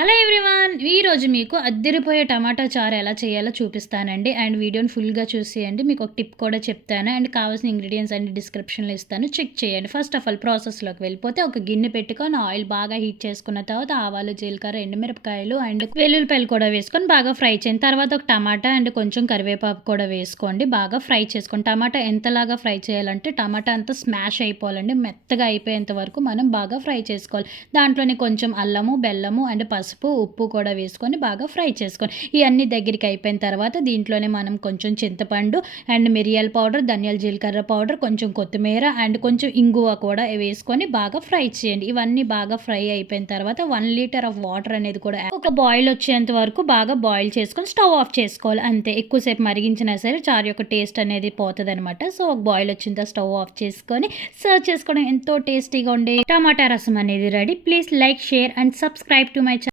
Hello everyone! ఈరోజు మీకు అద్దిరిపోయే టమాటా చారు ఎలా చేయాలో చూపిస్తానండి. అండ్ వీడియోని ఫుల్‌గా చూసేయండి. మీకు ఒక టిప్ కూడా చెప్తాను. అండ్ కావాల్సిన ఇంగ్రీడియెంట్స్ అన్ని డిస్క్రిప్షన్‌లో ఇస్తాను. చెక్ చేయండి. ఫస్ట్ ఆఫ్ ఆల్ ప్రాసెస్‌లోకి వెళ్ళిపోతే ఒక గిన్నె పెట్టుకొని ఆయిల్ బాగా హీట్ చేసుకున్న తర్వాత ఆవాలు, జీలకర్ర, ఎండుమిరపకాయలు అండ్ వెల్లుల్లిపాయలు కూడా వేసుకొని బాగా ఫ్రై చేయండి. తర్వాత ఒక టమాటా అండ్ కొంచెం కరివేపాకు కూడా వేసుకోండి. బాగా ఫ్రై చేసుకోండి. టమాటా ఎంతలాగా ఫ్రై చేయాలంటే టమాటా అంతా స్మాష్ అయిపోవాలండి. మెత్తగా అయిపోయేంత వరకు మనం బాగా ఫ్రై చేసుకోవాలి. దాంట్లోనే కొంచెం అల్లము, బెల్లము అండ్ పసుపు, ఉప్పు కూడా వేసుకొని బాగా ఫ్రై చేసుకోండి. ఇవన్నీ దగ్గరికి అయిపోయిన తర్వాత దీంట్లోనే మనం కొంచెం చింతపండు అండ్ మిరియాల పౌడర్, ధనియాల జీలకర్ర పౌడర్, కొంచెం కొత్తిమీర అండ్ కొంచెం ఇంగువ కూడా వేసుకొని బాగా ఫ్రై చేయండి. ఇవన్నీ బాగా ఫ్రై అయిపోయిన తర్వాత 1 లీటర్ ఆఫ్ వాటర్ అనేది కూడా ఒక బాయిల్ వచ్చేంత వరకు బాగా బాయిల్ చేసుకొని స్టవ్ ఆఫ్ చేసుకోవాలి. అంతే, ఎక్కువసేపు మరిగించినా సరే చారు యొక్క టేస్ట్ అనేది పోతుందనమాట. సో ఒక బాయిల్ వచ్చిన తర్వాత స్టవ్ ఆఫ్ చేసుకొని సర్వ్ చేసుకోవడం ఎంతో టేస్టీగా ఉండే టమాటా రసం అనేది ready. Please like, share and subscribe to my channel.